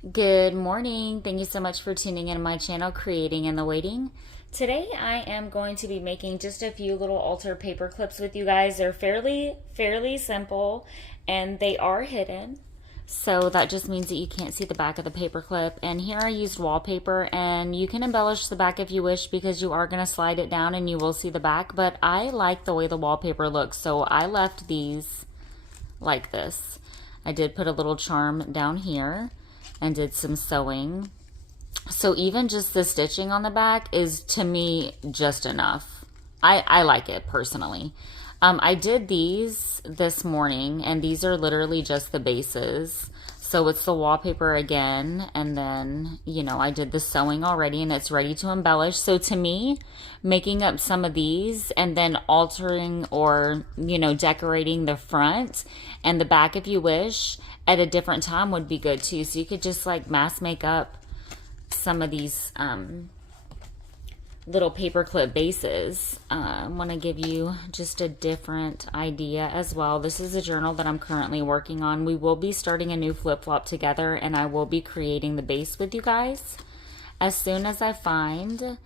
Good morning. Thank you so much for tuning in to my channel, Creating in the Waiting. Today I am going to be making just a few little altar paper clips with you guys. They're fairly simple and they are hidden. So that just means that you can't see the back of the paper clip. And here I used wallpaper, and you can embellish the back if you wish because you are going to slide it down and you will see the back. But I like the way the wallpaper looks, so I left these like this. I did put a little charm down here and did some sewing. So even just the stitching on the back is, to me, just enough. I like it personally. I did these this morning, and these are literally just the bases. So it's the wallpaper again, and then, you know, I did the sewing already, and it's ready to embellish. So to me, making up some of these and then altering or, you know, decorating the front and the back if you wish at a different time would be good too. So you could just like mass make up some of these little paperclip bases. I want to give you just a different idea as well. This is a journal that I'm currently working on. We will be starting a new flip-flop together, and I will be creating the base with you guys as soon as I find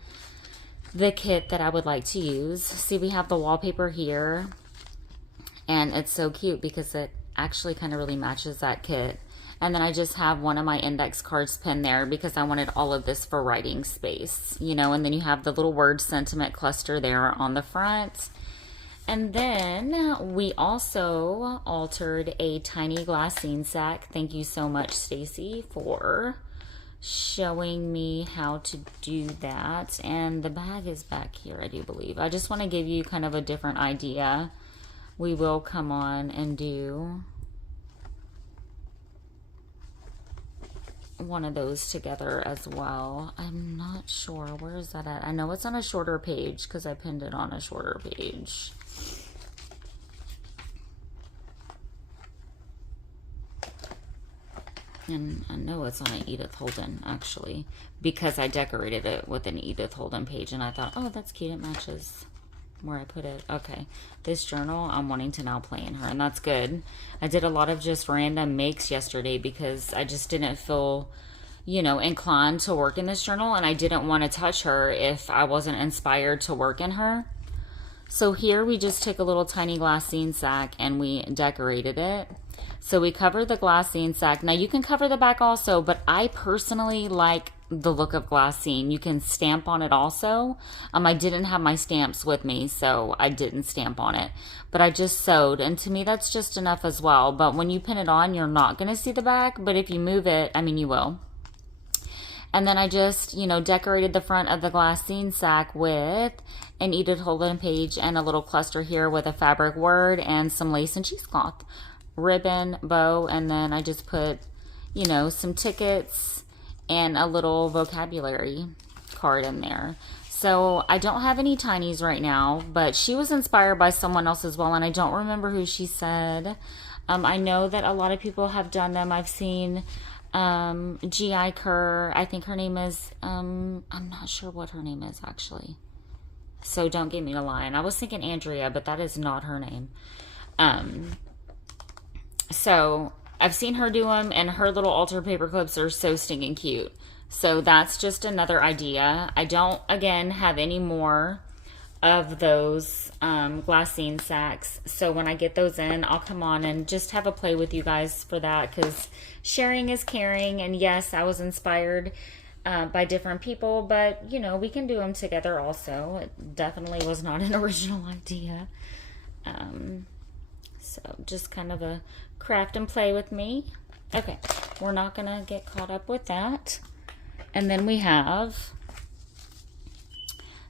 the kit that I would like to use. See, we have the wallpaper here, and it's so cute because it actually kind of really matches that kit. And then I just have one of my index cards pinned there because I wanted all of this for writing space, you know. And then you have the little word sentiment cluster there on the front. And then we also altered a tiny glassine sack. Thank you so much, Stacy, for showing me how to do that. And the bag is back here, I do believe. I just want to give you kind of a different idea. We will come on and do one of those together as well. I'm not sure, where is that at? I know it's on a shorter page because I pinned it on a shorter page. And I know it's on an Edith Holden actually, because I decorated it with an Edith Holden page and I thought, oh, that's cute, it matches where I put it. Okay, this journal I'm wanting to now play in her, and that's good. I did a lot of just random makes yesterday because I just didn't feel, you know, inclined to work in this journal, and I didn't want to touch her if I wasn't inspired to work in her. So here we just took a little tiny glassine sack and we decorated it. So we covered the glassine sack. Now you can cover the back also, but I personally like the look of glassine. You can stamp on it also. I didn't have my stamps with me, so I didn't stamp on it. But I just sewed, and to me that's just enough as well. But when you pin it on, you're not going to see the back, but if you move it, I mean, you will. And then I just, you know, decorated the front of the glassine sack with an Edith Holden page and a little cluster here with a fabric word and some lace and cheesecloth, ribbon, bow, and then I just put, you know, some tickets and a little vocabulary card in there. So I don't have any tinies right now, but she was inspired by someone else as well, and I don't remember who she said. I know that a lot of people have done them. I've seen G.I. Kerr, I think her name is, I'm not sure what her name is actually. So don't get me to lie. And I was thinking Andrea, but that is not her name. So I've seen her do them, and her little altar paper clips are so stinking cute. So that's just another idea. I don't, again, have any more of those glassine sacks. So when I get those in, I'll come on and just have a play with you guys for that, because sharing is caring. And yes, I was inspired by different people, but you know, we can do them together also. It definitely was not an original idea. So just kind of a craft and play with me. Okay, we're not gonna get caught up with that. And then we have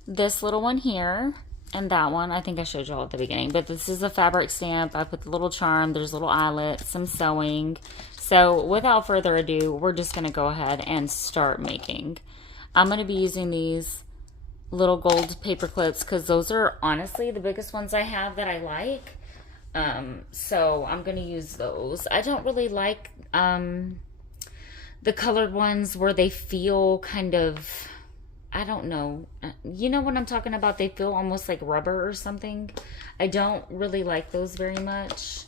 this little one here, and that one I think I showed you all at the beginning, but this is a fabric stamp. I put the little charm, there's little eyelets, some sewing. So without further ado, we're just going to go ahead and start making. I'm going to be using these little gold paper clips because those are honestly the biggest ones I have that I like. So I'm going to use those. I don't really like the colored ones where they feel kind of, I don't know. You know what I'm talking about? They feel almost like rubber or something. I don't really like those very much.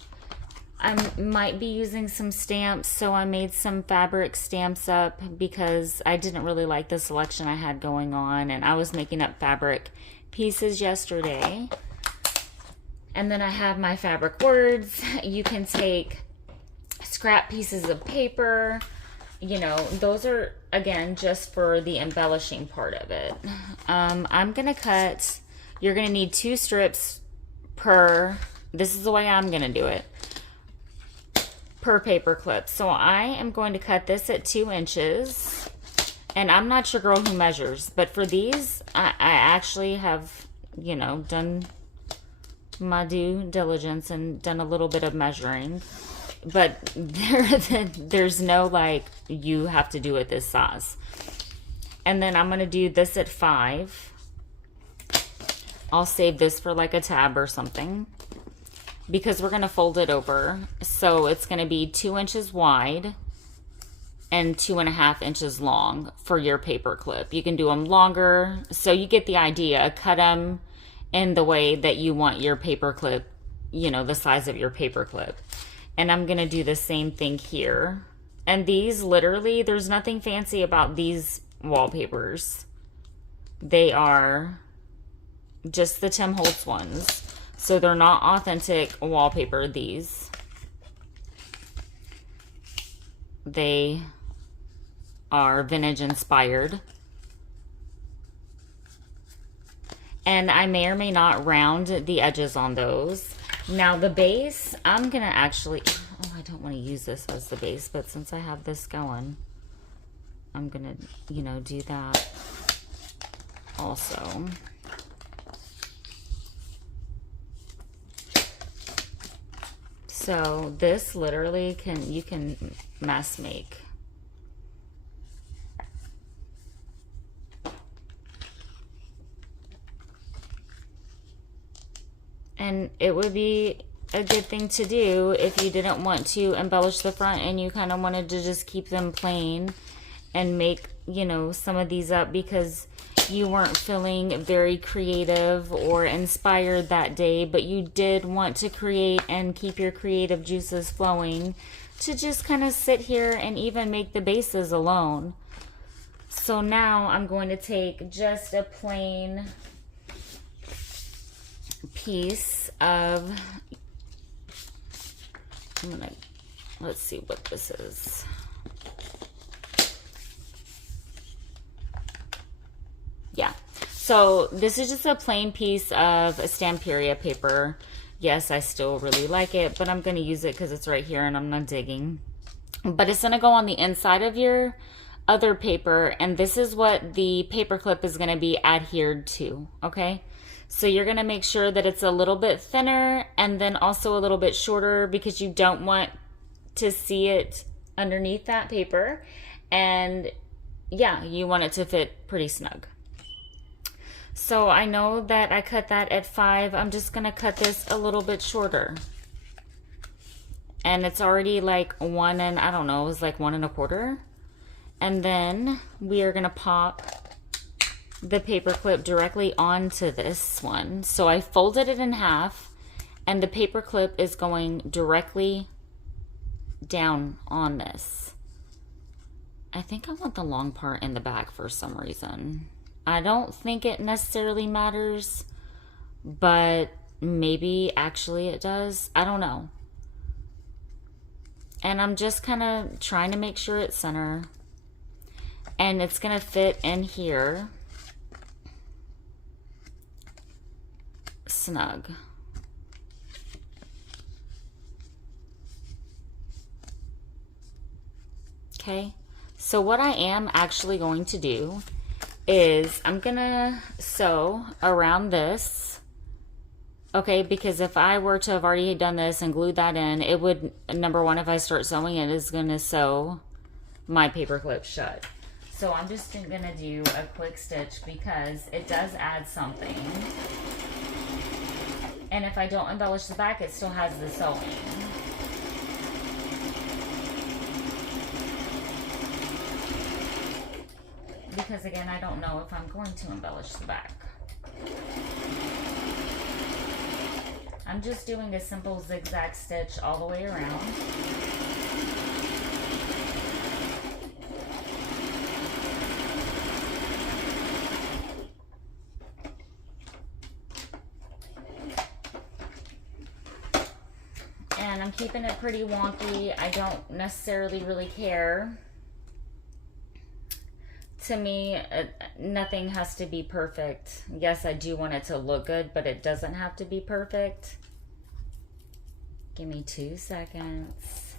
I might be using some stamps, so I made some fabric stamps up because I didn't really like the selection I had going on, and I was making up fabric pieces yesterday. And then I have my fabric words. You can take scrap pieces of paper. You know, those are, again, just for the embellishing part of it. I'm going to cut, you're going to need 2 strips per, this is the way I'm going to do it, per paper clip. So I am going to cut this at 2 inches. And I'm not your girl who measures, but for these, I actually have, you know, done my due diligence and done a little bit of measuring. But there's no, like, you have to do it this size. And then I'm going to do this at 5. I'll save this for, like, a tab or something, because we're going to fold it over. So it's going to be 2 inches wide and 2.5 inches long for your paper clip. You can do them longer, so you get the idea. Cut them in the way that you want your paper clip, you know, the size of your paper clip. And I'm going to do the same thing here. And these, literally, there's nothing fancy about these wallpapers. They are just the Tim Holtz ones. So they're not authentic wallpaper, these. They are vintage inspired. And I may or may not round the edges on those. Now the base, I'm gonna actually, oh, I don't want to use this as the base, but since I have this going, I'm gonna, you know, do that also. So this literally you can mass make. And it would be a good thing to do if you didn't want to embellish the front and you kind of wanted to just keep them plain and make, you know, some of these up because you weren't feeling very creative or inspired that day, but you did want to create and keep your creative juices flowing, to just kind of sit here and even make the bases alone. So now I'm going to take just a plain piece of, let's see what this is. Yeah, so this is just a plain piece of Stamperia paper. Yes, I still really like it, but I'm going to use it because it's right here and I'm not digging. But it's going to go on the inside of your other paper, and this is what the paper clip is going to be adhered to, okay? So you're going to make sure that it's a little bit thinner and then also a little bit shorter, because you don't want to see it underneath that paper. And yeah, you want it to fit pretty snug. So I know that I cut that at 5. I'm just going to cut this a little bit shorter. And it's already like 1 and, I don't know, it was like 1 1/4. And then we are going to pop the paper clip directly onto this one. So I folded it in half and the paper clip is going directly down on this. I think I want the long part in the back for some reason. I don't think it necessarily matters, but maybe actually it does. I don't know. And I'm just kind of trying to make sure it's center. And it's going to fit in here snug. Okay. So what I am actually going to do is I'm gonna sew around this, okay, because if I were to have already done this and glued that in, it would, number one, if I start sewing it, is gonna sew my paper clip shut. So I'm just gonna do a quick stitch because it does add something, and if I don't embellish the back, it still has the sewing. Because again, I don't know if I'm going to embellish the back. I'm just doing a simple zigzag stitch all the way around. And I'm keeping it pretty wonky. I don't necessarily really care. To me, nothing has to be perfect. Yes, I do want it to look good, but it doesn't have to be perfect. Give me 2 seconds.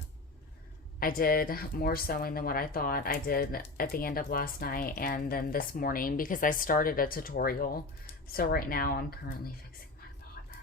I did more sewing than what I thought I did at the end of last night and then this morning because I started a tutorial. So right now I'm currently fixing my bobbin.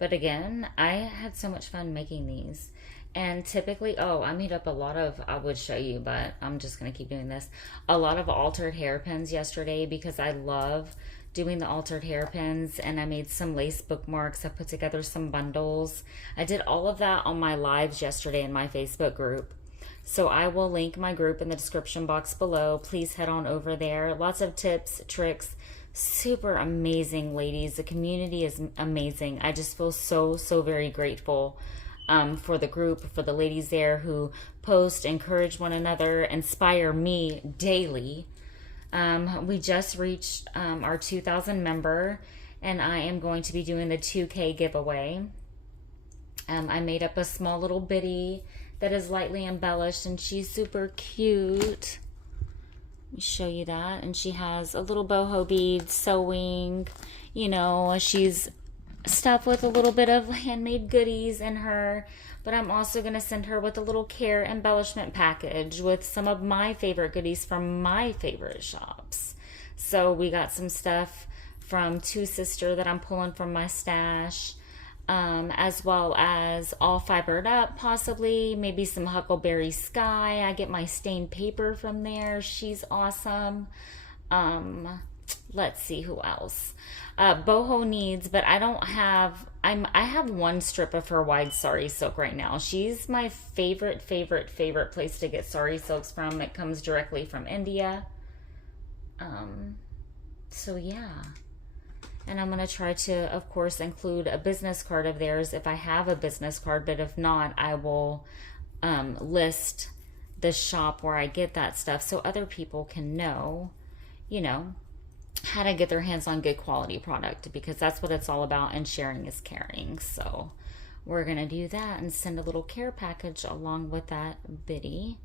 But again, I had so much fun making these. And typically, oh, I made up a lot of, I would show you, but I'm just going to keep doing this. A lot of altered hairpins yesterday because I love doing the altered hairpins. And I made some lace bookmarks. I put together some bundles. I did all of that on my lives yesterday in my Facebook group. So I will link my group in the description box below. Please head on over there. Lots of tips, tricks. Super amazing, ladies. The community is amazing. I just feel so very grateful for the group, for the ladies there who post, encourage one another, inspire me daily. We just reached our 2,000 member, and I am going to be doing the 2K giveaway. I made up a small little bitty that is lightly embellished, and she's super cute. Let me show you that. And she has a little boho bead, sewing, you know, she's stuffed with a little bit of handmade goodies in her. But I'm also going to send her with a little care embellishment package with some of my favorite goodies from my favorite shops. So we got some stuff from Two Sister that I'm pulling from my stash. As well as all fibered up, possibly, maybe some Huckleberry Sky. I get my stained paper from there. She's awesome. Let's see who else. Boho Needs, but I don't have, I have one strip of her wide sari silk right now. She's my favorite place to get sari silks from. It comes directly from India. So yeah. And I'm going to try to, of course, include a business card of theirs if I have a business card. But if not, I will list the shop where I get that stuff so other people can know, you know, how to get their hands on good quality product. Because that's what it's all about, and sharing is caring. So we're going to do that and send a little care package along with that bitty.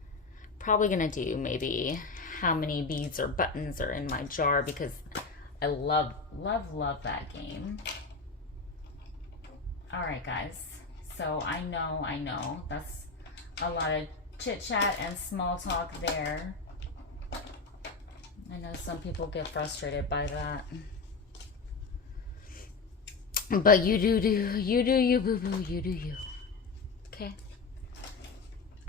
Probably going to do maybe how many beads or buttons are in my jar because I love that game. All right, guys. So I know that's a lot of chit chat and small talk there. I know some people get frustrated by that. But you do you, boo-boo, you do you. Okay.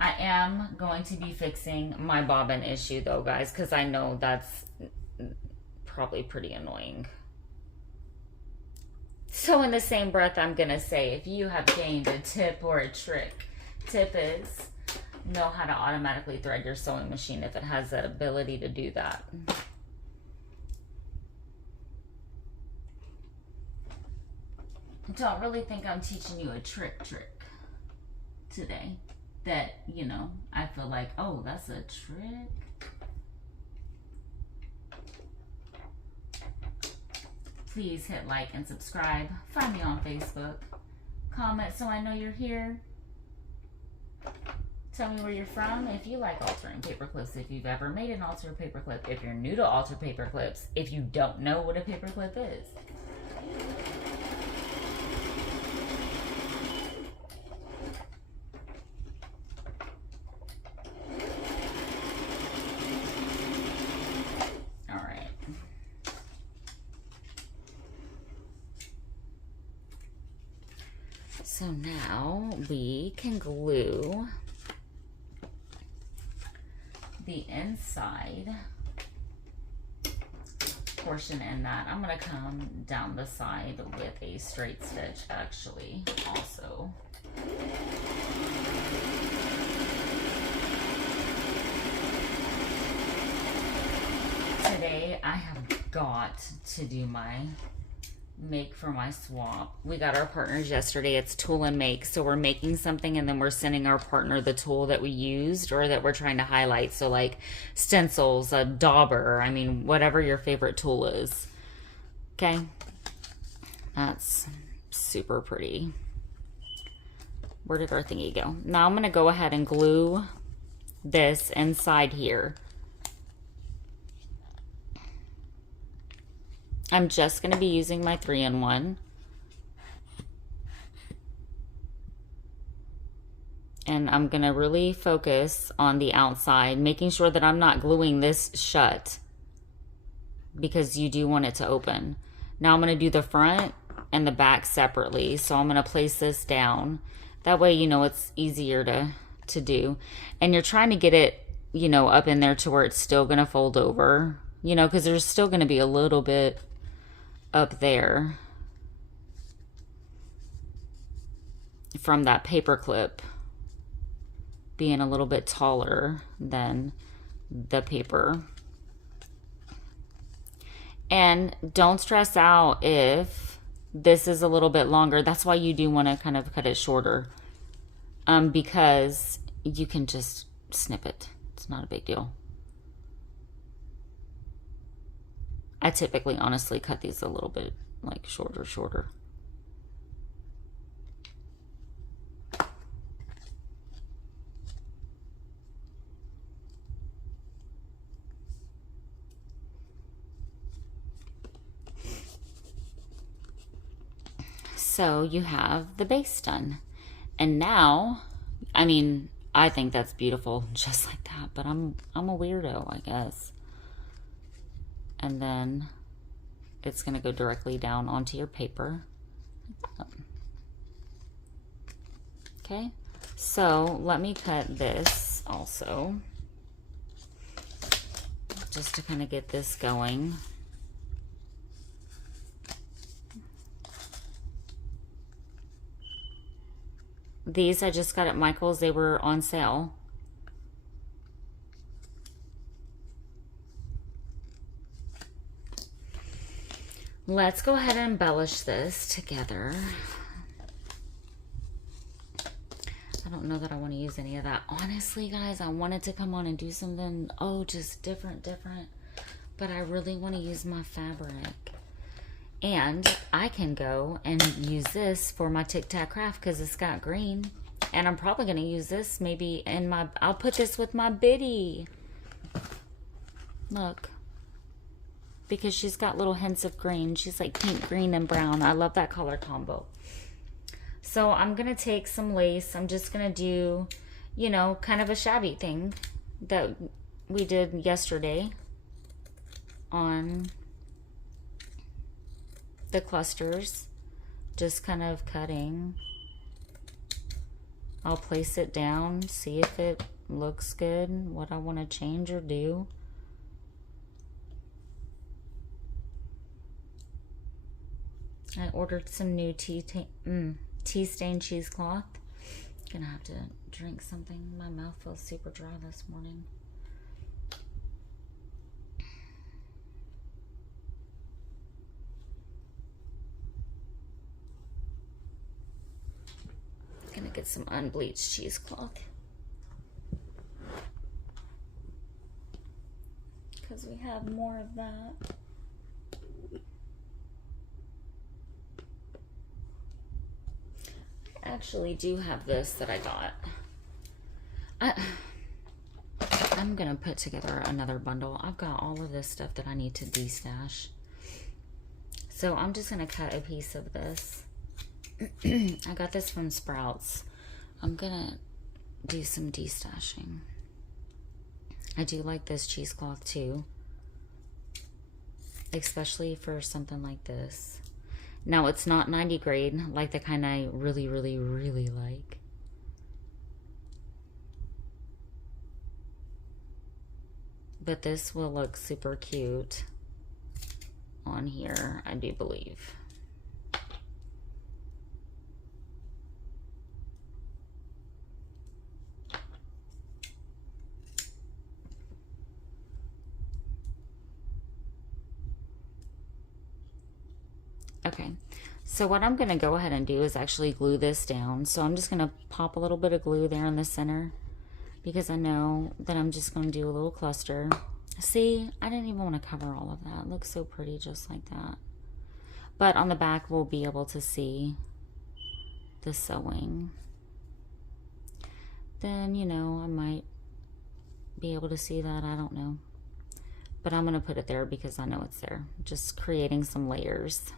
I am going to be fixing my bobbin issue though, guys, because I know that's probably pretty annoying. So in the same breath, I'm gonna say, if you have gained a tip or a trick, tip is know how to automatically thread your sewing machine if it has that ability to do that. Don't really think I'm teaching you a trick today that, you know, I feel like, oh, that's a trick. Please hit like and subscribe. Find me on Facebook. Comment so I know you're here. Tell me where you're from. If you like altering paper clips, if you've ever made an altered paper clip, if you're new to altered paper clips, if you don't know what a paper clip is. So now we can glue the inside portion in that. I'm going to come down the side with a straight stitch actually also. Today I have got to do my make for my swap. We got our partners yesterday. It's tool and make. So we're making something and then we're sending our partner the tool that we used or that we're trying to highlight. So like stencils, a dauber, I mean, whatever your favorite tool is. Okay. That's super pretty. Where did our thingy go? Now I'm going to go ahead and glue this inside here. I'm just going to be using my 3-in-1. And I'm going to really focus on the outside, making sure that I'm not gluing this shut because you do want it to open. Now I'm going to do the front and the back separately. So I'm going to place this down. That way, you know, it's easier to do. And you're trying to get it, you know, up in there to where it's still going to fold over, you know, because there's still going to be a little bit up there from that paper clip being a little bit taller than the paper. And don't stress out if this is a little bit longer. That's why you do want to kind of cut it shorter, because you can just snip it. It's not a big deal. I typically honestly cut these a little bit like shorter. So you have the base done. And now, I mean, I think that's beautiful just like that, but I'm a weirdo, I guess. And then it's going to go directly down onto your paper. Okay, so let me cut this also, just to kind of get this going. These I just got at Michael's. They were on sale. Let's go ahead and embellish this together. I don't know that I want to use any of that. Honestly, guys, I wanted to come on and do something, just different. But I really want to use my fabric. And I can go and use this for my Tic Tac craft because it's got green. And I'm probably going to use this maybe in my, I'll put this with my Biddy. Look. Because she's got little hints of green. She's like pink, green, and brown. I love that color combo. So I'm going to take some lace. I'm just going to do, you know, kind of a shabby thing that we did yesterday on the clusters. Just kind of cutting. I'll place it down, see if it looks good, what I want to change or do. I ordered some new tea stain cheesecloth. Gonna have to drink something. My mouth feels super dry this morning. Gonna get some unbleached cheesecloth because we have more of that. I actually do have this that I got. I'm gonna put together another bundle. I've got all of this stuff that I need to destash. So I'm just gonna cut a piece of this. I got this from Sprouts. I'm gonna do some destashing. I do like this cheesecloth too, especially for something like this. Now it's not 90 grade, like the kind I really like. But this will look super cute on here, I do believe. So what I'm going to go ahead and do is actually glue this down. So I'm just going to pop a little bit of glue there in the center because I know that I'm just going to do a little cluster. See, I didn't even want to cover all of that. It looks so pretty just like that. But on the back, we'll be able to see the sewing. Then, you know, I might be able to see that. I don't know. But I'm going to put it there because I know it's there. Just creating some layers.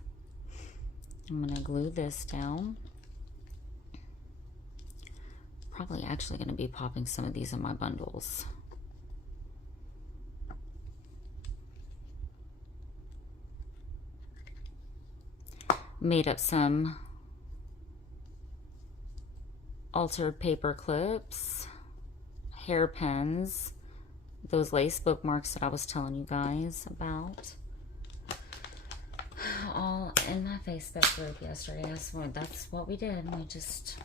I'm going to glue this down. Probably actually going to be popping some of these in my bundles. Made up some altered paper clips, hairpins, those lace bookmarks that I was telling you guys about. All in my Facebook group yesterday. That's what we did. We just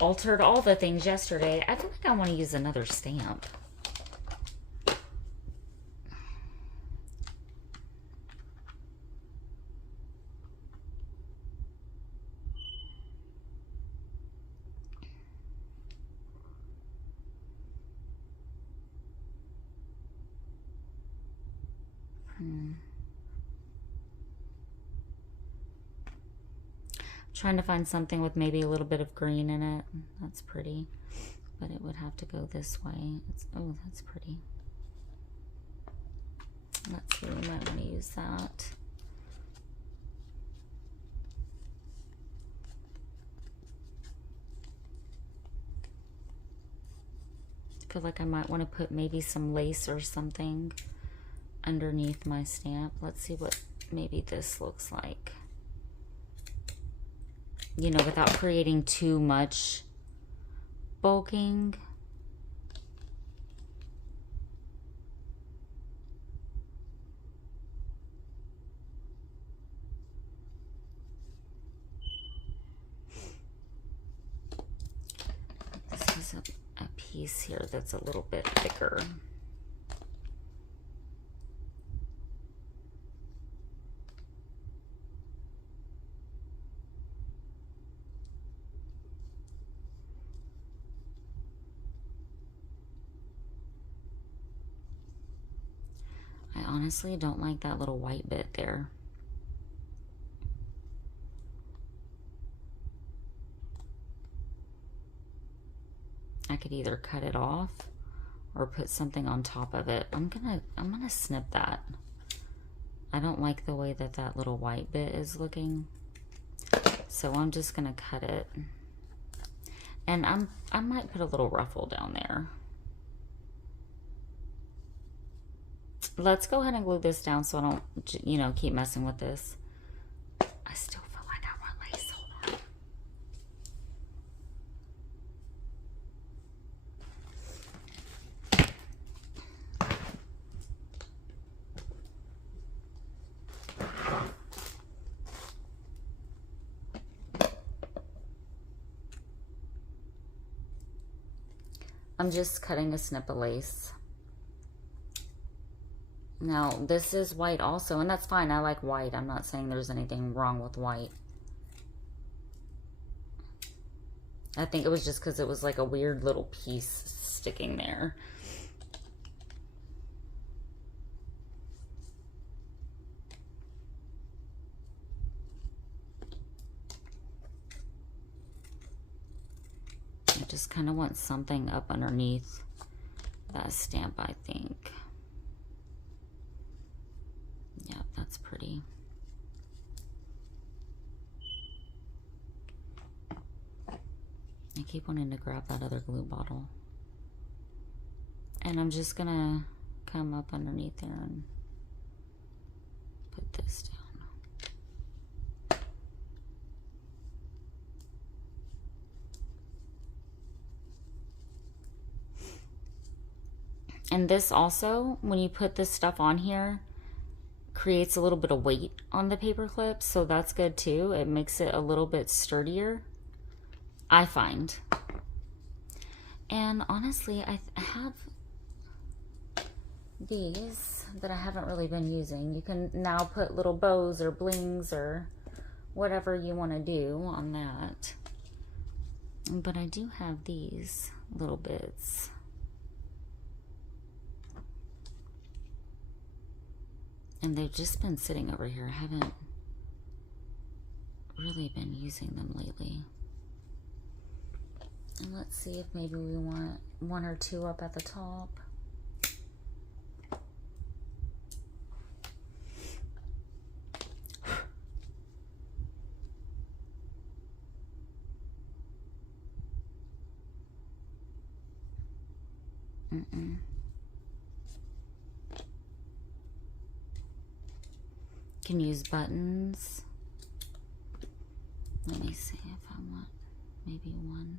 altered all the things yesterday. I feel like I want to use another stamp. Trying to find something with maybe a little bit of green in it. That's pretty, but it would have to go this way. Oh, that's pretty. Let's see, we might want to use that. I feel like I might want to put maybe some lace or something underneath my stamp. Let's see what maybe this looks like. You know, without creating too much bulking. This is a piece here that's a little bit thicker. I honestly don't like that little white bit there. I could either cut it off or put something on top of it. I'm gonna snip that. I don't like the way that that little white bit is looking. So I'm just gonna cut it. And I might put a little ruffle down there. Let's go ahead and glue this down so I don't, you know, keep messing with this. I still feel like I want lace. Hold on. I'm just cutting a snip of lace. Now, this is white also, and that's fine. I like white. I'm not saying there's anything wrong with white. I think it was just because it was like a weird little piece sticking there. I just kind of want something up underneath that stamp, I think. Yeah, that's pretty. I keep wanting to grab that other glue bottle. And I'm just gonna come up underneath there and put this down. And this also, when you put this stuff on here, creates a little bit of weight on the paper clip, so that's good too. It makes it a little bit sturdier, I find. And honestly, I have these that I haven't really been using. You can now put little bows or blings or whatever you want to do on that. But I do have these little bits. And they've just been sitting over here. I haven't really been using them lately. And let's see if maybe we want one or two up at the top. Can use buttons. Let me see if I want maybe one.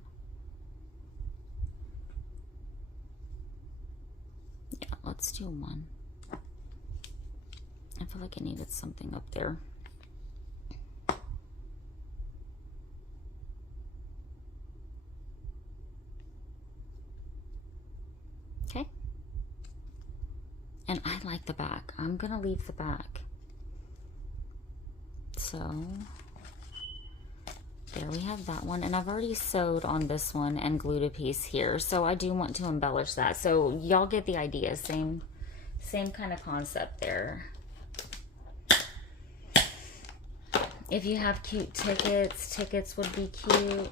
Yeah, let's do one. I feel like I needed something up there. Okay. And I like the back. I'm gonna leave the back. So there we have that one, and I've already sewed on this one and glued a piece here, so I do want to embellish that. So y'all get the idea. Same kind of concept there. If you have cute tickets would be cute.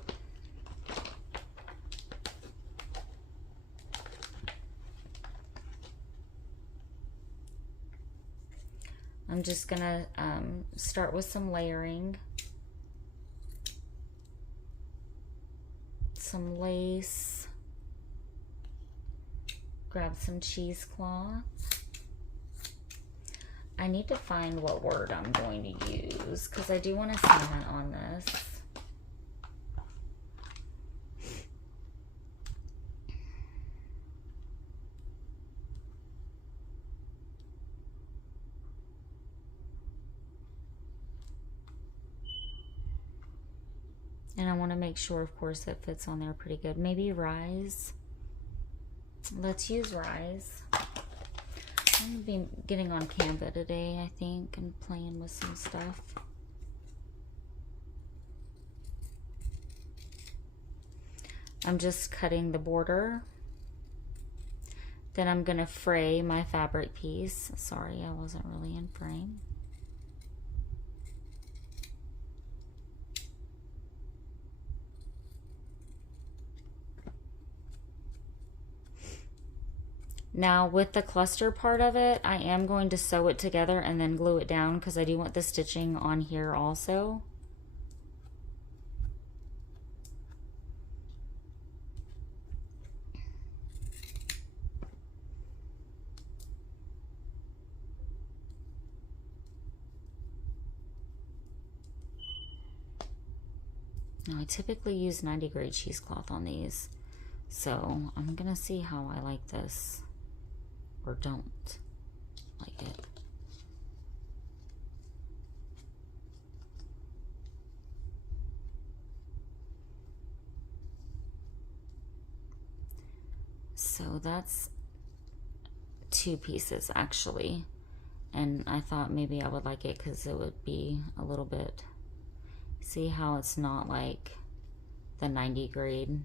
I'm just gonna start with some layering. Some lace. Grab some cheesecloth. I need to find what word I'm going to use because I do want to cement on this. And I want to make sure, of course, it fits on there pretty good. Maybe Rise. Let's use Rise. I'm going to be getting on Canva today, I think, and playing with some stuff. I'm just cutting the border. Then I'm going to fray my fabric piece. Sorry, I wasn't really in frame. Now with the cluster part of it, I am going to sew it together and then glue it down because I do want the stitching on here also. Now I typically use 90 grade cheesecloth on these, so I'm gonna see how I like this. Or don't like it. So that's 2 pieces actually, and I thought maybe I would like it because it would be a little bit, see how it's not like the 90 grade.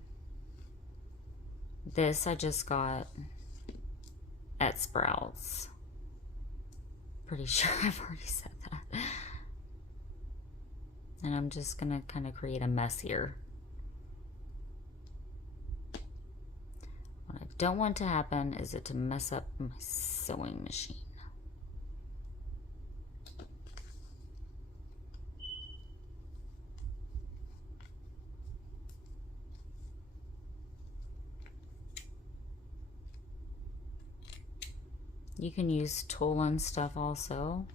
This I just got at Sprouts. Pretty sure I've already said that. And I'm just gonna kind of create a mess here. What I don't want to happen is it to mess up my sewing machine. You can use tulle and stuff also.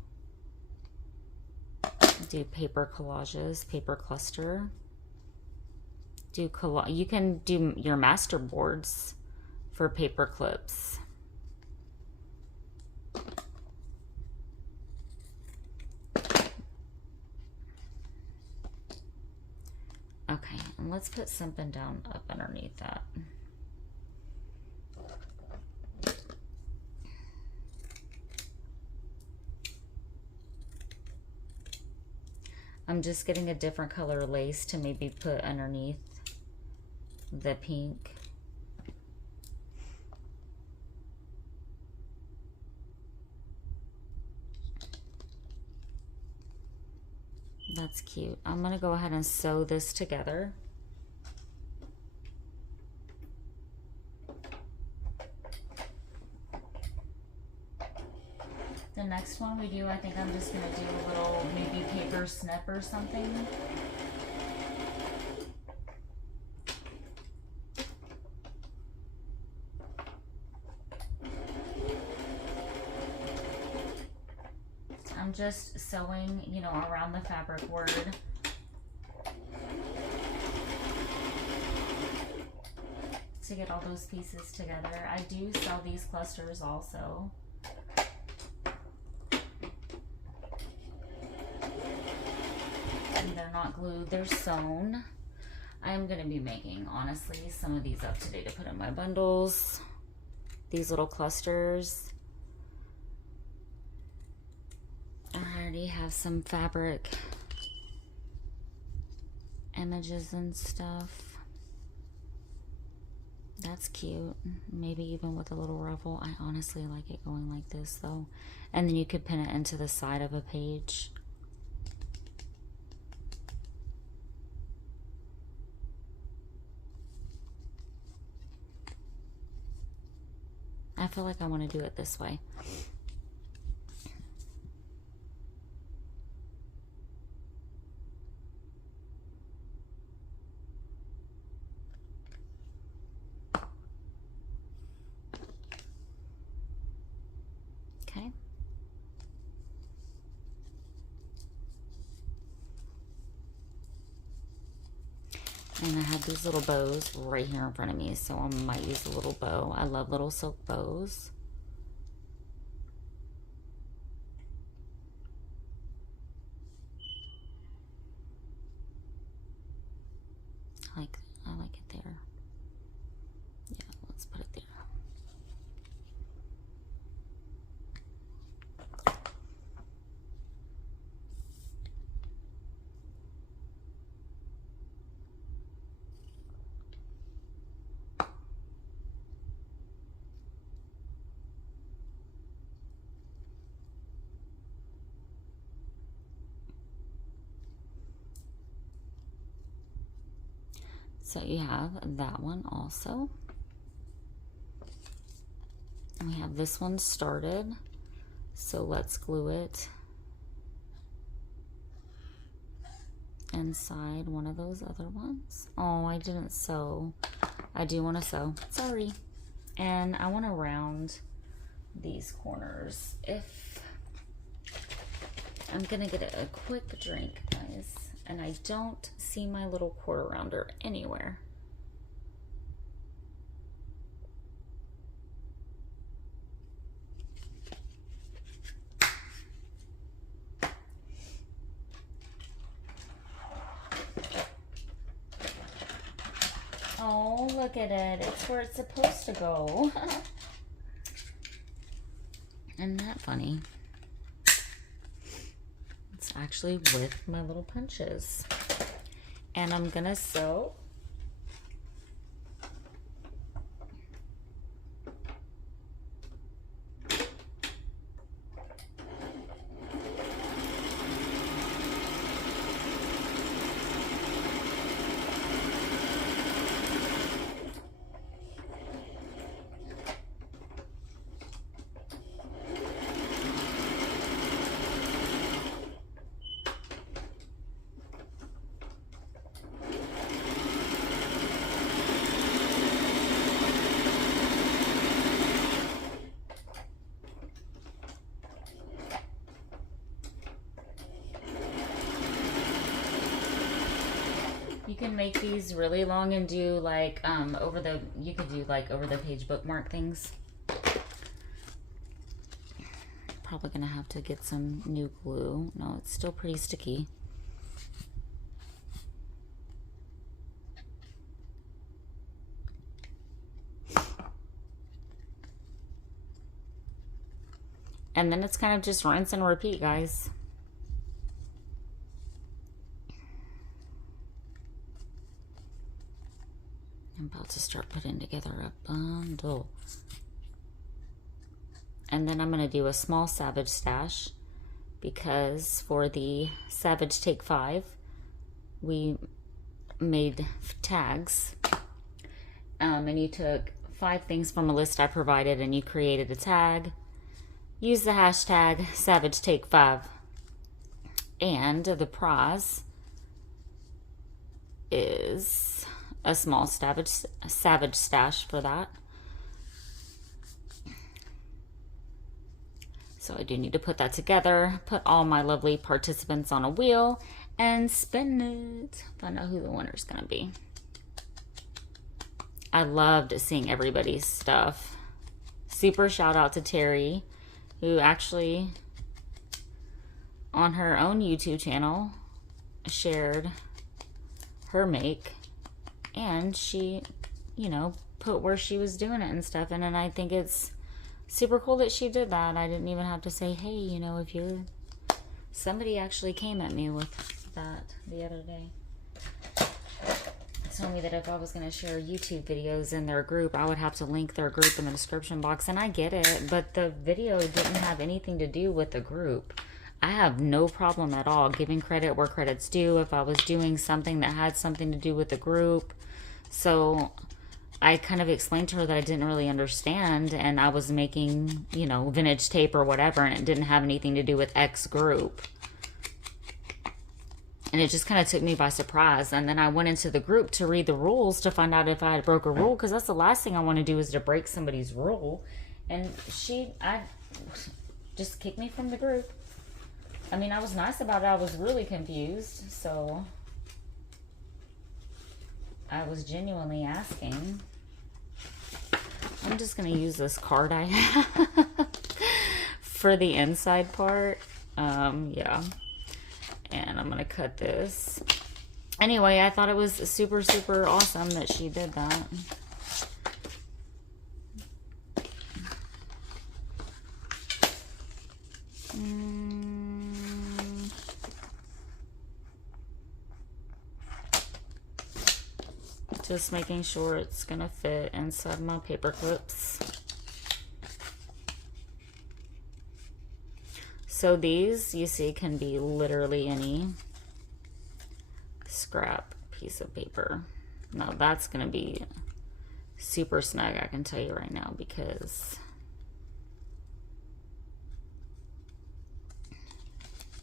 Do paper collages, paper cluster. You can do your master boards for paper clips. Okay, and let's put something down up underneath that. I'm I'm just getting a different color lace to maybe put underneath the pink. That's cute. I'm gonna go ahead and sew this together. The next one we do, I think I'm just gonna do a little maybe paper snip or something. I'm just sewing, you know, around the fabric word. To get all those pieces together. I do sell these clusters also. And they're not glued, they're sewn. I'm gonna be making, honestly, some of these up today to put in my bundles. These little clusters. I already have some fabric images and stuff. That's cute. Maybe even with a little ruffle. I honestly like it going like this though. And then you could pin it into the side of a page. I feel like I want to do it this way. Okay. And I have these little bows right here in front of me, so I might use a little bow. I love little silk bows. I like it there. Yeah, let's put it there. So you have that one also. And we have this one started. So let's glue it inside one of those other ones. Oh, I didn't sew. I do want to sew. Sorry. And I want to round these corners. If I'm gonna get a quick drink, guys. And I don't see my little quarter rounder anywhere. Oh, look at it. It's where it's supposed to go. Isn't that funny? It's actually with my little punches. And I'm gonna sew. You can make these really long and do like you could do like over the page bookmark things. Probably gonna have to get some new glue. No, it's still pretty sticky. And then it's kind of just rinse and repeat, guys. I'm about to start putting together a bundle. And then I'm going to do a small Savage stash, because for the Savage Take 5, we made tags. And you took 5 things from a list I provided and you created a tag. Use the hashtag Savage Take 5. And the prize is a small Savage stash for that. So I do need to put that together, put all my lovely participants on a wheel, and spin it. Find out who the winner's gonna be. I loved seeing everybody's stuff. Super shout out to Terry, who actually on her own YouTube channel shared her make, and she, you know, put where she was doing it and stuff. And then I think it's super cool that she did that. I didn't even have to say, hey, you know, if you're... Somebody actually came at me with that the other day. Told me that if I was going to share YouTube videos in their group, I would have to link their group in the description box. And I get it, but the video didn't have anything to do with the group. I have no problem at all giving credit where credit's due if I was doing something that had something to do with the group. So I kind of explained to her that I didn't really understand, and I was making, you know, vintage tape or whatever, and it didn't have anything to do with X group. And it just kind of took me by surprise. And then I went into the group to read the rules to find out if I had broke a rule, because that's the last thing I want to do is to break somebody's rule. And I just kicked me from the group. I mean, I was nice about it. I was really confused. So I was genuinely asking. I'm just going to use this card I have for the inside part. Yeah. And I'm going to cut this. Anyway, I thought it was super, super awesome that she did that. Just making sure it's going to fit inside my paper clips. So these, you see, can be literally any scrap piece of paper. Now that's going to be super snug, I can tell you right now, because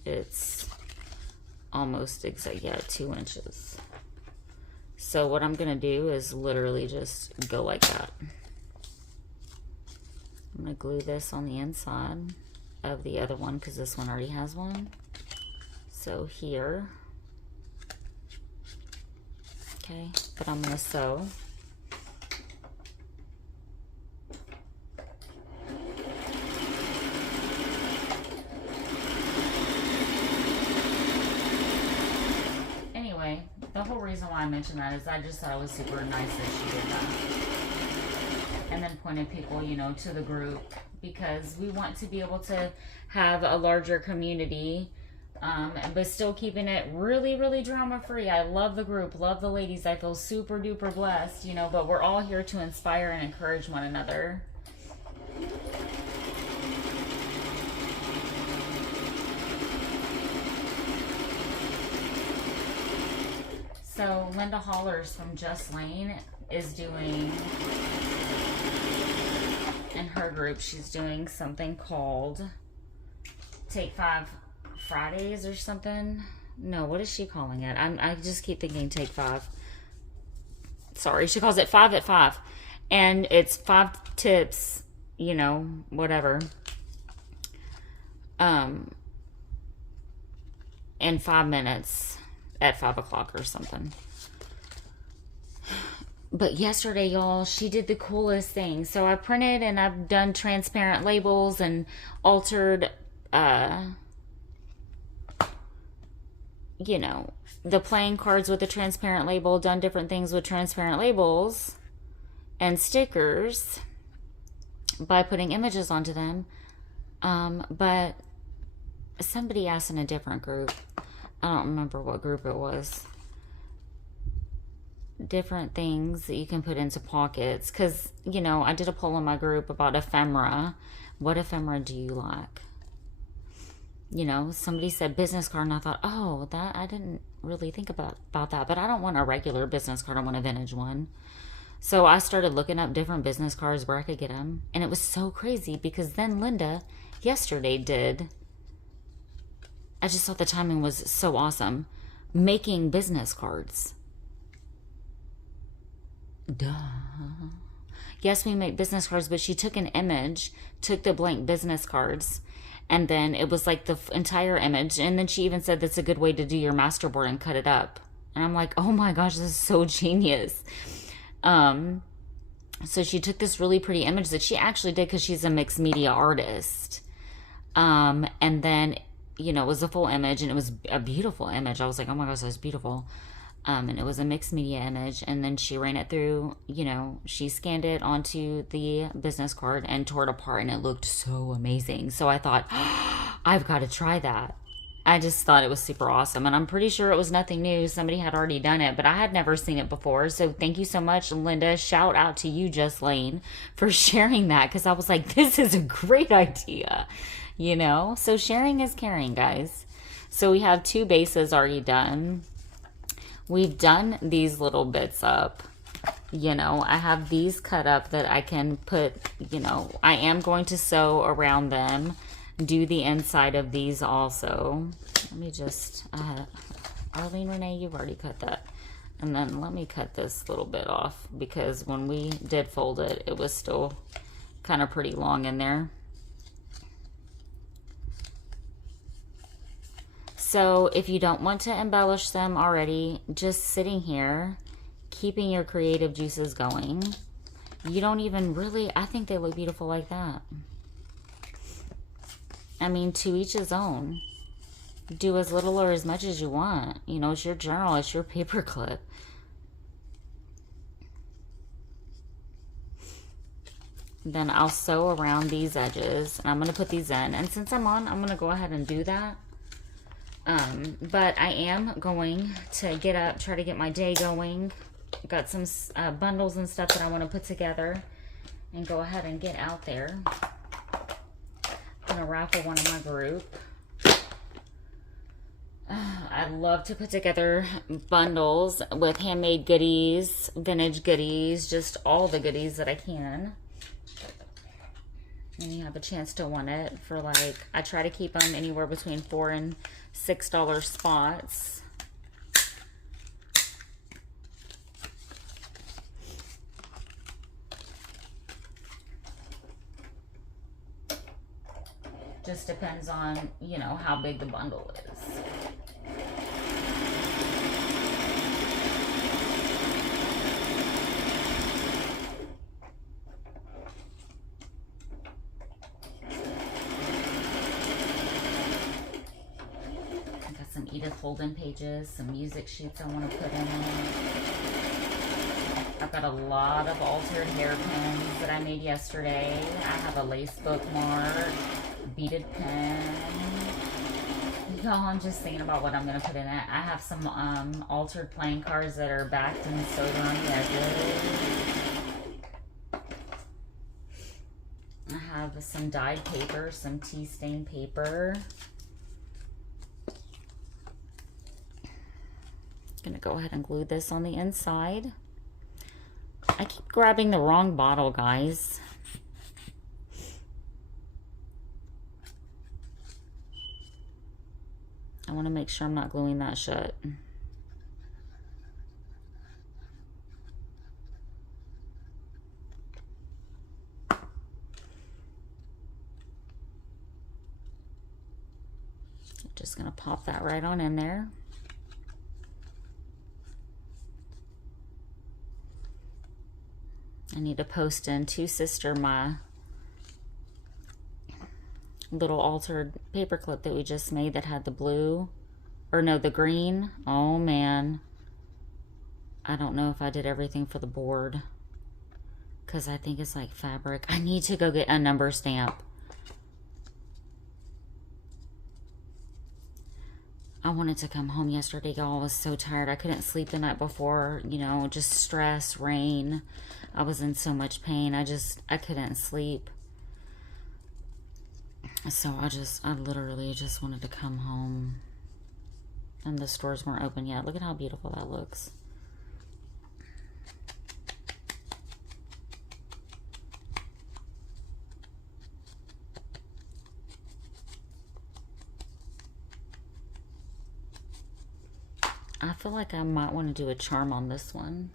it's almost exact, yeah, 2 inches. So what I'm going to do is literally just go like that. I'm going to glue this on the inside of the other one, because this one already has one. So here, okay, but I'm going to sew. Anyway, the whole reason why I mentioned that is I just thought it was super nice that she did that. And then pointed people, you know, to the group, because we want to be able to have a larger community, but still keeping it really, really drama free. I love the group, love the ladies. I feel super duper blessed, you know, but we're all here to inspire and encourage one another. So Linda Hollers from Just Lane is doing, in her group, she's doing something called Take 5 Fridays or something. No, what is she calling it? I just keep thinking Take 5. Sorry, she calls it 5 at 5. And it's 5 tips, you know, whatever. In 5 minutes at 5 o'clock or something. But yesterday, y'all, she did the coolest thing. So I printed and I've done transparent labels and altered, you know, the playing cards with the transparent label, done different things with transparent labels and stickers by putting images onto them. But somebody asked in a different group, I don't remember what group it was, different things that you can put into pockets. Because, you know, I did a poll in my group about ephemera. What ephemera do you like? You know, somebody said business card, and I thought, oh, that I didn't really think about that. But I don't want a regular business card. I want a vintage one. So I started looking up different business cards where I could get them. And it was so crazy because then Linda yesterday did, I just thought the timing was so awesome, making business cards. Duh. Yes, we make business cards, but she took an image, took the blank business cards, and then it was like the entire image. And then she even said that's a good way to do your masterboard and cut it up. And I'm like, oh my gosh, this is so genius. So she took this really pretty image that she actually did because she's a mixed media artist. And then, you know, it was a full image and it was a beautiful image. I was like, oh my gosh, that's beautiful. And it was a mixed media image. And then she ran it through, you know, she scanned it onto the business card and tore it apart, and it looked so amazing. So I thought, oh, I've got to try that. I just thought it was super awesome. And I'm pretty sure it was nothing new. Somebody had already done it, but I had never seen it before. So thank you so much, Linda. Shout out to you, Just Lane, for sharing that. Because I was like, this is a great idea, you know? So sharing is caring, guys. So we have 2 bases already done. We've done these little bits up. You know, I have these cut up that I can put, you know, I am going to sew around them. Do the inside of these also. Let me just, Arlene Renee, you've already cut that. And then let me cut this little bit off, because when we did fold it, it was still kind of pretty long in there. So if you don't want to embellish them already, just sitting here, keeping your creative juices going. You don't even really, I think they look beautiful like that. I mean, to each his own. Do as little or as much as you want. You know, it's your journal, it's your paperclip. Then I'll sew around these edges, and I'm going to put these in. And since I'm going to go ahead and do that. But I am going to get up, try to get my day going. Got some bundles and stuff that I want to put together and go ahead and get out there. I'm going to raffle one in my group. I love to put together bundles with handmade goodies, vintage goodies, just all the goodies that I can. And you have a chance to win it for, like, I try to keep them anywhere between $4 and $6 spots. Just depends on, you know, how big the bundle is. Some Edith Holden pages, some music sheets I want to put in it. I've got a lot of altered hairpins that I made yesterday. I have a lace bookmark, beaded pen. Y'all, I'm just thinking about what I'm going to put in it. I have some altered playing cards that are backed and sewed around the edges. I have some dyed paper, some tea stain paper. Gonna go ahead and glue this on the inside. I keep grabbing the wrong bottle, guys. I want to make sure I'm not gluing that shut. Just gonna pop that right on in there. I need to post in to Sister my little altered paperclip that we just made that had the blue, or no, the green. Oh man, I don't know if I did everything for the board because I think it's like fabric. I need to go get a number stamp. I wanted to come home yesterday, y'all. I was so tired. I couldn't sleep the night before, you know, just stress, rain. I was in so much pain. I couldn't sleep. So I literally just wanted to come home. And the stores weren't open yet. Look at how beautiful that looks. I feel like I might want to do a charm on this one.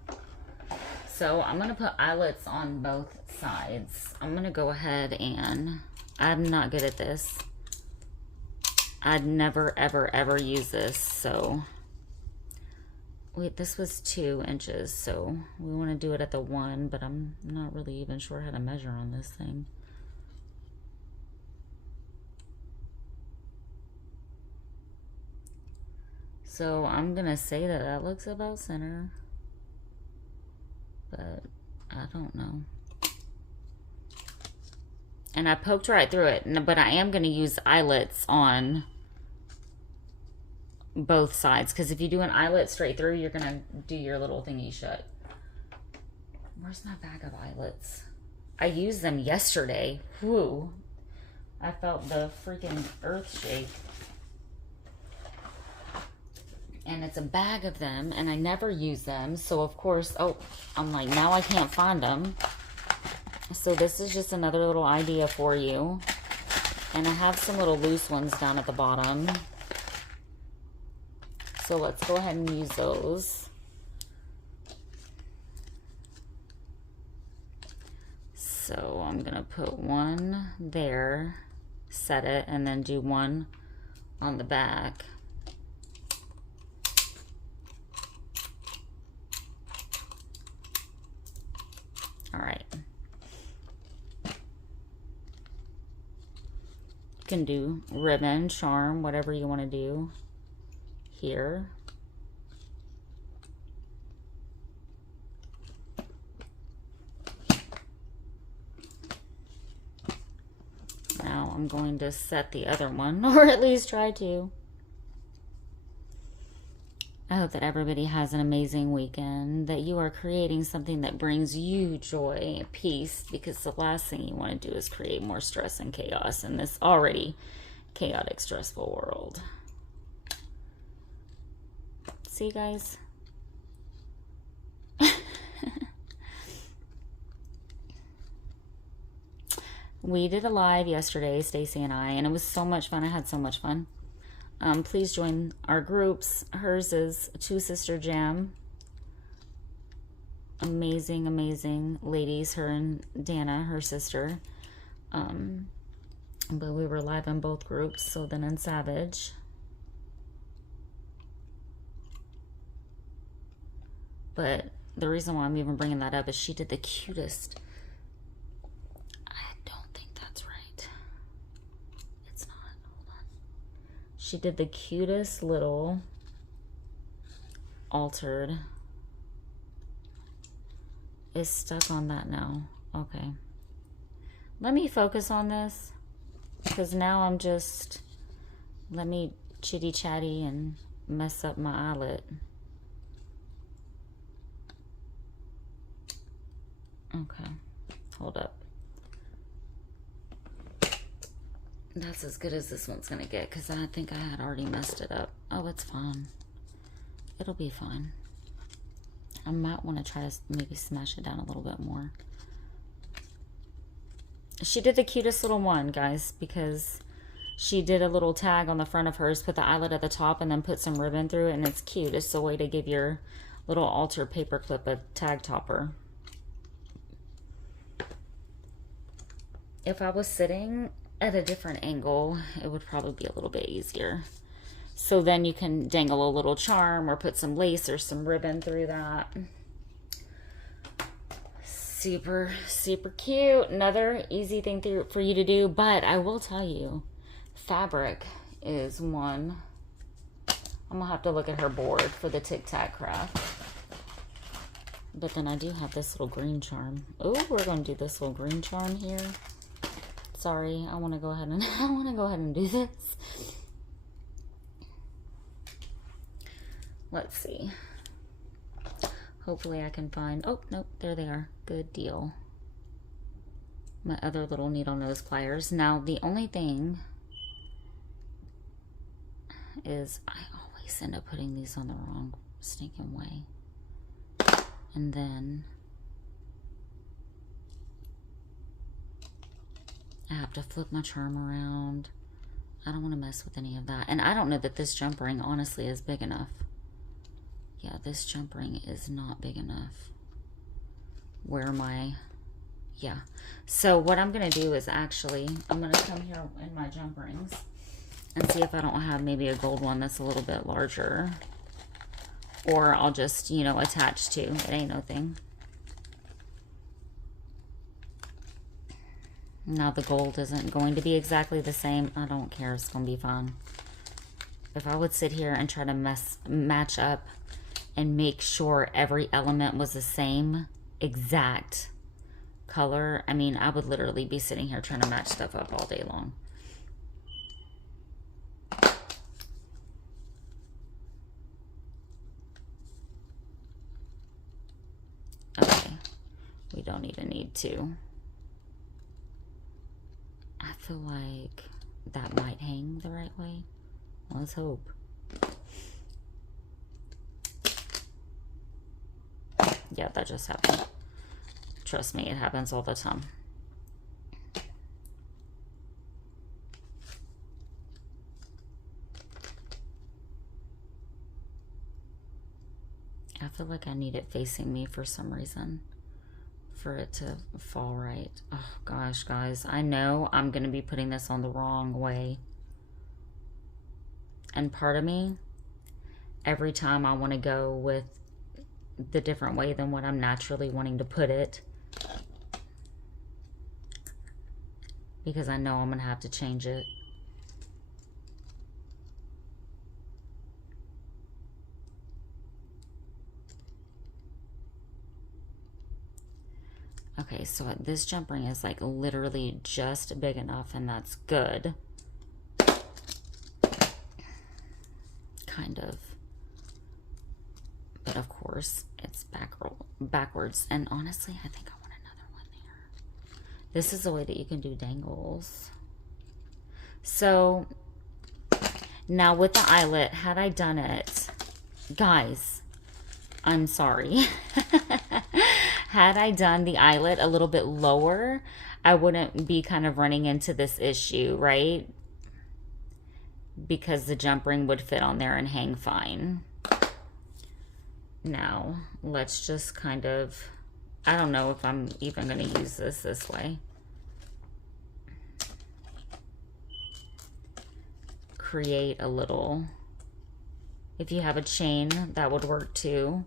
So I'm going to put eyelets on both sides. I'm going to go ahead and, I'm not good at this. I'd never, ever, ever use this. So, wait, this was 2 inches. So we want to do it at the 1, but I'm not really even sure how to measure on this thing. So I'm gonna say that that looks about center, but I don't know. And I poked right through it, but I am gonna use eyelets on both sides, because if you do an eyelet straight through, you're gonna do your little thingy shut. Where's my bag of eyelets? I used them yesterday. Whew. I felt the freaking earth shake. And it's a bag of them, and I never use them. So, of course, oh, I'm like, now I can't find them. So this is just another little idea for you. And I have some little loose ones down at the bottom. So let's go ahead and use those. So I'm going to put one there, set it, and then do one on the back. All right. You can do ribbon, charm, whatever you want to do here. Now I'm going to set the other one, or at least try to. I hope that everybody has an amazing weekend, that you are creating something that brings you joy and peace, because the last thing you want to do is create more stress and chaos in this already chaotic, stressful world. See, guys? We did a live yesterday, Stacy and I, and it was so much fun. I had so much fun. Please join our groups. Hers is Two Sister Jam. Amazing, amazing ladies, her and Dana, her sister. But we were live on both groups, so then in Savage. But the reason why I'm even bringing that up is she did the cutest. She did the cutest little altered. It's stuck on that now. Okay. Let me focus on this, because now I'm just, let me chitty chatty and mess up my eyelet. Okay. Hold up. That's as good as this one's gonna get, because I think I had already messed it up. Oh, it's fine. It'll be fine. I might want to try to maybe smash it down a little bit more. She did the cutest little one, guys, because she did a little tag on the front of hers, put the eyelet at the top, and then put some ribbon through it, and it's cute. It's a way to give your little altar paperclip a tag topper. If I was sitting at a different angle, it would probably be a little bit easier. So then you can dangle a little charm or put some lace or some ribbon through that. Super, super cute. Another easy thing for you to do, but I will tell you, fabric is one. I'm gonna have to look at her board for the Tic Tac craft. But then I do have this little green charm. Oh, we're gonna do this little green charm here. Sorry, I want to go ahead and do this. let's see. Hopefully I can find, oh, nope, there they are. Good deal. My other little needle nose pliers. Now, the only thing is I always end up putting these on the wrong stinking way. And then I have to flip my charm around. I don't want to mess with any of that. And I don't know that this jump ring honestly is big enough. Yeah, this jump ring is not big enough. Where my, yeah. So what I'm going to do is actually, I'm going to come here in my jump rings and see if I don't have maybe a gold one that's a little bit larger. Or I'll just, you know, attach to. It ain't no thing. Now the gold isn't going to be exactly the same. I don't care. It's going to be fine. If I would sit here and try to match up and make sure every element was the same exact color, I mean, I would literally be sitting here trying to match stuff up all day long. Okay, we don't even need to. I feel like that might hang the right way. Let's hope. Yeah, that just happened. Trust me, it happens all the time. I feel like I need it facing me for some reason for it to fall right. Oh gosh, guys, I know I'm going to be putting this on the wrong way. And part of me, every time I want to go with the different way than what I'm naturally wanting to put it, because I know I'm going to have to change it. Okay, so this jump ring is like literally just big enough, and that's good. Kind of. But of course, it's backwards. And honestly, I think I want another one there. This is the way that you can do dangles. So, now with the eyelet, had I done it, guys, I'm sorry. Had I done the eyelet a little bit lower, I wouldn't be kind of running into this issue, right? Because the jump ring would fit on there and hang fine. Now, let's just kind of, I don't know if I'm even going to use this way. Create a little, if you have a chain, that would work too.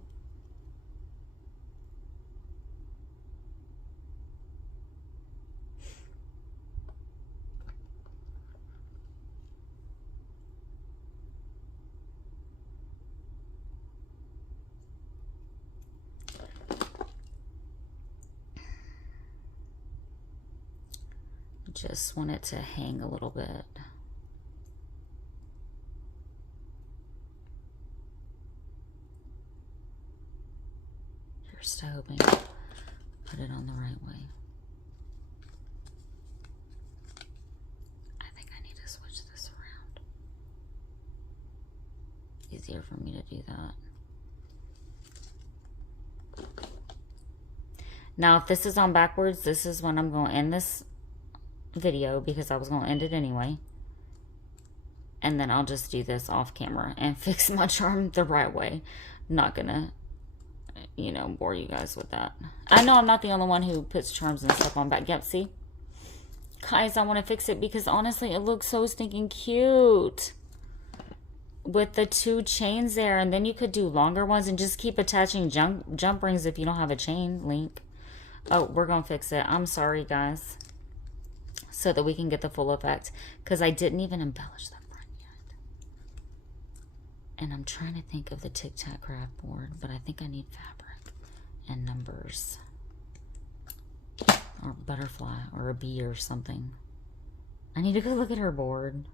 Just want it to hang a little bit. Here's to hoping I put it on the right way. I think I need to switch this around. Easier for me to do that. Now, if this is on backwards, this is when I'm going to end this video, because I was going to end it anyway. And then I'll just do this off camera and fix my charm the right way. I'm not going to, you know, bore you guys with that. I know I'm not the only one who puts charms and stuff on back. Yep, see? Guys, I want to fix it because honestly, it looks so stinking cute. With the two chains there, and then you could do longer ones and just keep attaching jump rings if you don't have a chain link. Oh, we're going to fix it. I'm sorry, guys. So that we can get the full effect. Because I didn't even embellish the front yet. And I'm trying to think of the Tic Tac craft board. But I think I need fabric and numbers. Or butterfly. Or a bee or something. I need to go look at her board.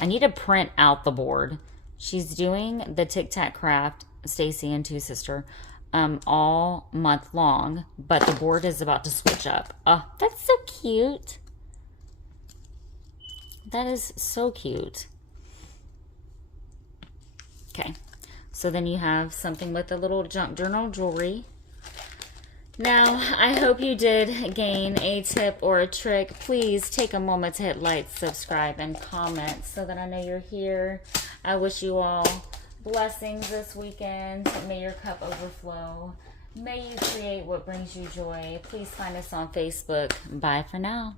I need to print out the board. She's doing the Tic Tac craft Stacy and Two Sister all month long, but the board is about to switch up. Oh, that's so cute. That is so cute. Okay, so then you have something with a little junk journal jewelry. Now, I hope you did gain a tip or a trick. Please take a moment to hit like, subscribe, and comment so that I know you're here. I wish you all blessings this weekend. May your cup overflow. May you create what brings you joy. Please find us on Facebook. Bye for now.